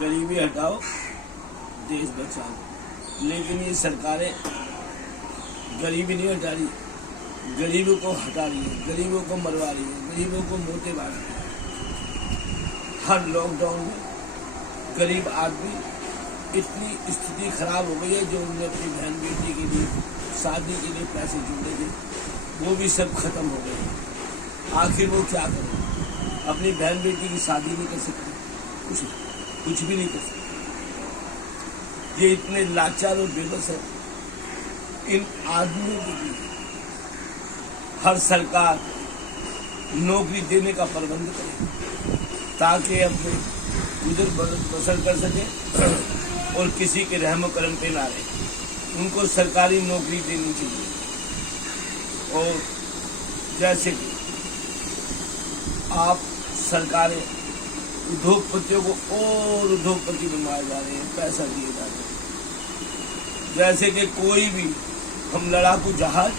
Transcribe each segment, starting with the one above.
गरीबी हटाओ, देश बचाओ। लेकिन ये सरकारें गरीबी नहीं हटा रही, गरीबों को हटा रही है, गरीबों को मरवा रही है, गरीबों को मोते बांट रही है। हर लॉकडाउन में गरीब आदमी इतनी स्थिति खराब हो गई है, जो उन्हें अपनी बहन बेटी के लिए शादी के लिए पैसे जोड़े थे वो भी सब खत्म हो गए। आखिर वो क्या करें? अपनी बहन बेटी की शादी नहीं कर सकते, कुछ भी नहीं कर सकते। ये इतने लाचार और बेबस है। इन आदमियों के लिए हर सरकार नौकरी देने का प्रबंध करे ताकि अपने गुजर बसर कर सके और किसी के रहम करम पे ना रहे। उनको सरकारी नौकरी देनी चाहिए। और जैसे कि आप सरकारें उद्योगपतियों को और उद्योगपति बनवाए जा रहे हैं, पैसा दिए जा रहे हैं। जैसे कि कोई भी हम लड़ाकू जहाज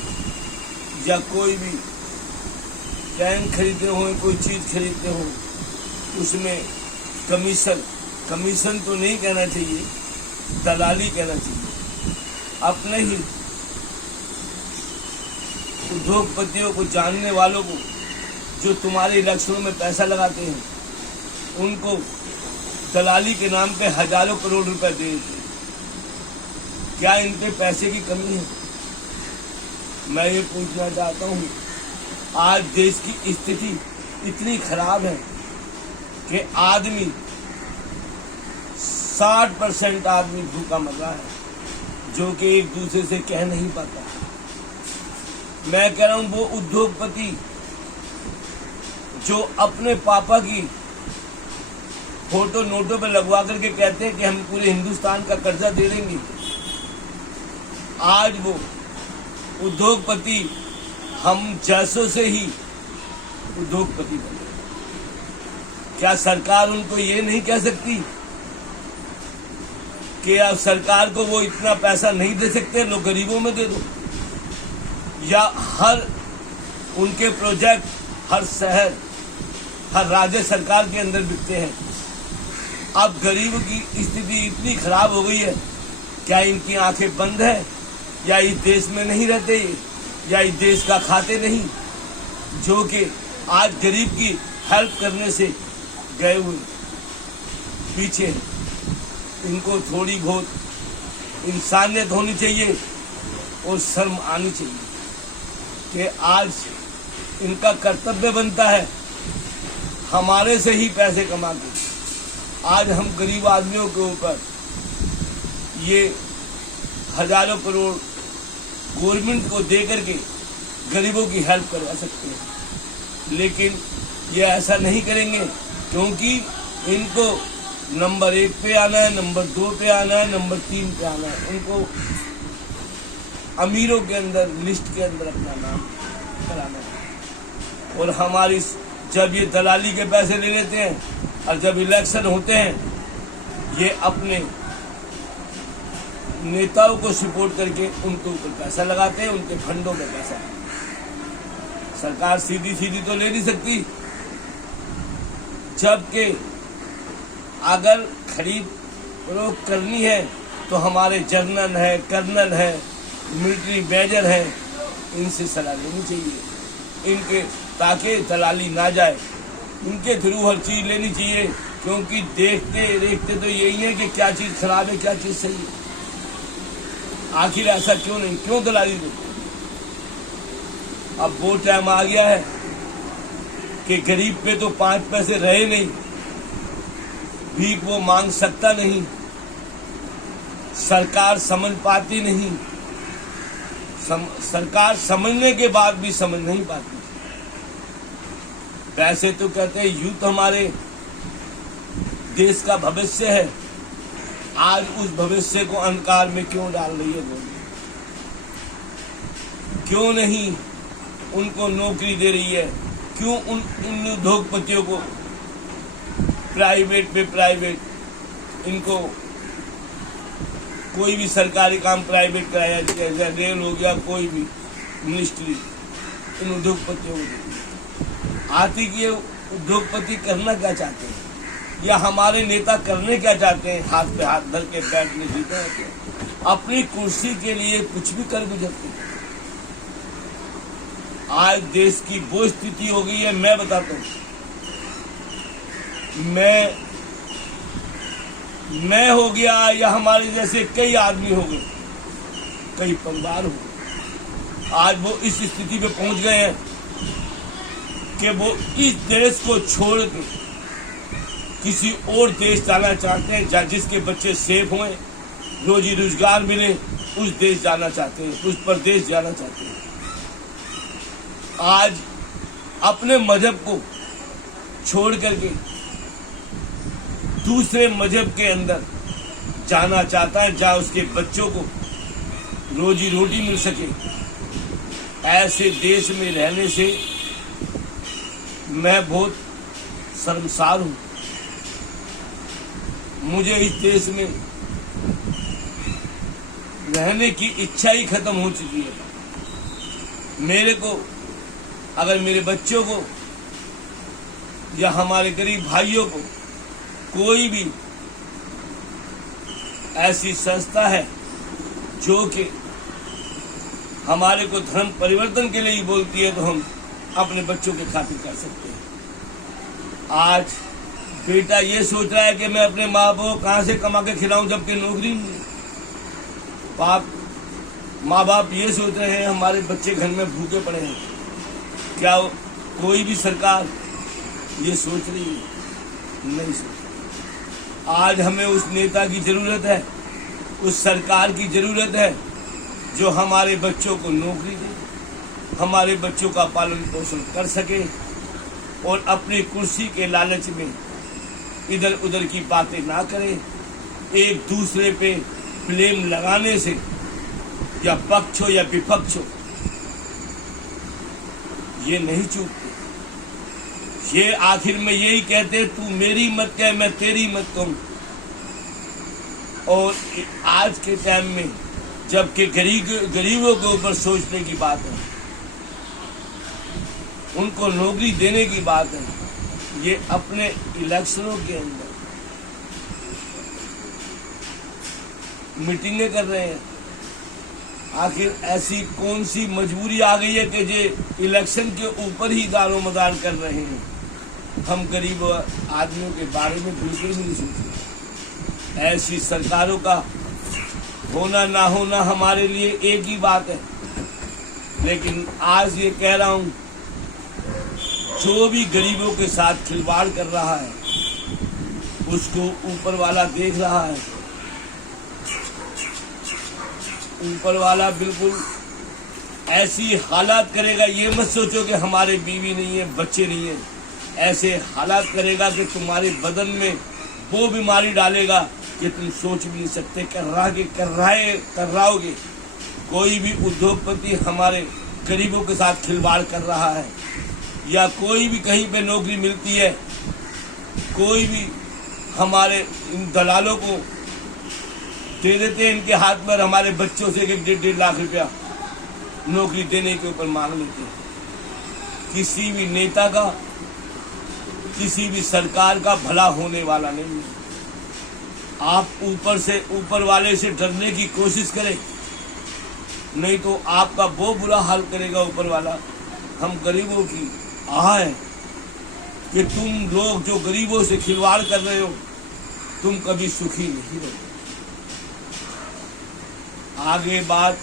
या कोई भी टैंक खरीदते हो, कोई चीज खरीदते हो, उसमें कमीशन तो नहीं कहना चाहिए, दलाली कहना चाहिए। अपने ही उद्योगपतियों को, जानने वालों को, जो तुम्हारे इलेक्शनों में पैसा लगाते हैं, उनको दलाली के नाम पे हजारों करोड़ रुपए दे देते हैं। क्या इन पे पैसे की कमी है? मैं ये पूछना चाहता हूँ, आज देश की स्थिति इतनी खराब है कि आदमी 60% आदमी भूखा मर रहा है, जो कि एक दूसरे से कह नहीं पाता। मैं कह रहा हूं वो उद्योगपति जो अपने पापा की फोटो नोटों पे लगवा करके कहते हैं कि हम पूरे हिंदुस्तान का कर्जा दे देंगे, आज वो उद्योगपति हम जैसों से ही उद्योगपति बने। क्या सरकार उनको ये नहीं कह सकती कि अब सरकार को वो इतना पैसा नहीं दे सकते, लोग गरीबों में दे दो? या हर उनके प्रोजेक्ट हर शहर, हर राज्य सरकार के अंदर बिकते हैं। अब गरीब की स्थिति इतनी खराब हो गई है, क्या इनकी आंखें बंद है, या इस देश में नहीं रहते, या इस देश का खाते नहीं, जो कि आज गरीब की हेल्प करने से गए हुए पीछे हैं। इनको थोड़ी बहुत इंसानियत होनी चाहिए और शर्म आनी चाहिए कि आज इनका कर्तव्य बनता है हमारे से ही पैसे कमा के आज हम गरीब आदमियों के ऊपर ये हजारों करोड़ गवर्नमेंट को दे करके गरीबों की हेल्प करवा सकते हैं। लेकिन ये ऐसा नहीं करेंगे, क्योंकि इनको नंबर 1 पे आना है, नंबर 2 पे आना है, नंबर 3 पे आना है। उनको अमीरों के अंदर, लिस्ट के अंदर अपना नाम कराना है। और हमारी जब ये दलाली के पैसे ले लेते हैं और जब इलेक्शन होते हैं, ये अपने नेताओं को सपोर्ट करके उनके ऊपर पैसा लगाते हैं, उनके फंडों में पैसा। सरकार सीधी सीधी तो ले नहीं सकती, जबकि अगर खरीद फरोख्त करनी है तो हमारे जनरल है, कर्नल है, मिलिट्री मेजर है, इनसे सलाह लेनी चाहिए इनके, ताकि दलाली ना जाए। इनके थ्रू हर चीज लेनी चाहिए, क्योंकि देखते देखते तो यही है कि क्या चीज खराब है, क्या चीज सही है। आखिर ऐसा क्यों नहीं, क्यों दलाली दो? अब वो टाइम आ गया है कि गरीब पे तो 5 पैसे रहे नहीं, भीख वो मांग सकता नहीं, सरकार समझ पाती नहीं, सरकार समझने के बाद भी समझ नहीं पाती। वैसे तो कहते हैं यूथ हमारे देश का भविष्य है, आज उस भविष्य को अंधकार में क्यों डाल रही है गवर्नमेंट? क्यों नहीं उनको नौकरी दे रही है? क्यों उन उद्योगपतियों को प्राइवेट पे प्राइवेट, इनको कोई भी सरकारी काम प्राइवेट कराया, जैसे रेल हो गया, कोई भी मिनिस्ट्री, इन उद्योगपतियों को आती कि उद्योगपति करना क्या चाहते हैं? या हमारे नेता करने क्या चाहते हैं, हाथ पे हाथ धर के बैठने जीते रहते हैं, अपनी कुर्सी के लिए कुछ भी कर गुजरते हैं। आज देश की वो स्थिति हो गई है, मैं बताता हूँ, मैं हो गया या हमारे जैसे कई आदमी हो गए, कई परिवार हो गए, आज वो इस स्थिति पे पहुंच गए हैं कि वो इस देश को छोड़ के किसी और देश जाना चाहते हैं, जहाँ जिसके बच्चे सेफ हों, रोजी रोजगार मिले, उस देश जाना चाहते हैं, उस प्रदेश जाना चाहते हैं। आज अपने मजहब को छोड़ करके दूसरे मजहब के अंदर जाना चाहता है, जहाँ उसके बच्चों को रोजी रोटी मिल सके। ऐसे देश में रहने से मैं बहुत शर्मसार हूँ। मुझे इस देश में रहने की इच्छा ही खत्म हो चुकी है। मेरे को, अगर मेरे बच्चों को या हमारे गरीब भाइयों को कोई भी ऐसी संस्था है जो कि हमारे को धर्म परिवर्तन के लिए ही बोलती है, तो हम अपने बच्चों के खातिर कर सकते हैं। आज बेटा ये सोच रहा है कि मैं अपने माँ बाप को कहाँ से कमा के खिलाऊं, जबकि नौकरी नहीं है। माँ बाप ये सोच रहे हैं हमारे बच्चे घर में भूखे पड़े हैं। क्या कोई भी सरकार ये सोच रही है? नहीं सोच। आज हमें उस नेता की जरूरत है, उस सरकार की जरूरत है जो हमारे बच्चों को नौकरी दे, हमारे बच्चों का पालन पोषण कर सके और अपनी कुर्सी के लालच में इधर उधर की बातें ना करे। एक दूसरे पे ब्लेम लगाने से, या पक्ष हो या विपक्ष हो, ये नहीं चूकते। ये आखिर में यही कहते, तू मेरी मत कह, मैं तेरी मत कहूं। और आज के टाइम में जबकि गरीबों के ऊपर सोचने की बात है, उनको नौकरी देने की बात है, ये अपने इलेक्शनों के अंदर मीटिंगें कर रहे हैं। आखिर ऐसी कौन सी मजबूरी आ गई है कि ये इलेक्शन के ऊपर ही दारो मदार कर रहे हैं? हम गरीब आदमियों के बारे में बिल्कुल भी नहीं सोचते। ऐसी सरकारों का होना ना होना हमारे लिए एक ही बात है, लेकिन आज ये कह रहा हूं, जो भी गरीबों के साथ खिलवाड़ कर रहा है उसको ऊपर वाला देख रहा है। ऊपर वाला बिल्कुल ऐसी हालात करेगा, ये मत सोचो कि हमारे बीवी नहीं है, बच्चे नहीं है। ऐसे हालात करेगा कि तुम्हारे बदन में वो बीमारी डालेगा कि तुम सोच भी नहीं सकते। कर्राओगे। कोई भी उद्योगपति हमारे गरीबों के साथ खिलवाड़ कर रहा है, या कोई भी कहीं पे नौकरी मिलती है, कोई भी हमारे इन दलालों को दे देते हैं इनके हाथ में, हमारे बच्चों से 1.5 लाख रुपया नौकरी देने के ऊपर मांग लेते हैं। किसी भी नेता का, किसी भी सरकार का भला होने वाला नहीं है। आप ऊपर वाले से डरने की कोशिश करें, नहीं तो आपका वो बुरा हाल करेगा ऊपर वाला। हम गरीबों की आह है कि तुम लोग जो गरीबों से खिलवाड़ कर रहे हो, तुम कभी सुखी नहीं रहोगे। आगे बात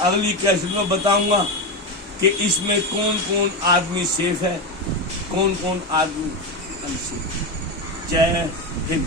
अगली कैसेट में बताऊंगा कि इसमें कौन कौन आदमी सेफ है, कौन कौन आदमी अनसेफ। जय हिंद।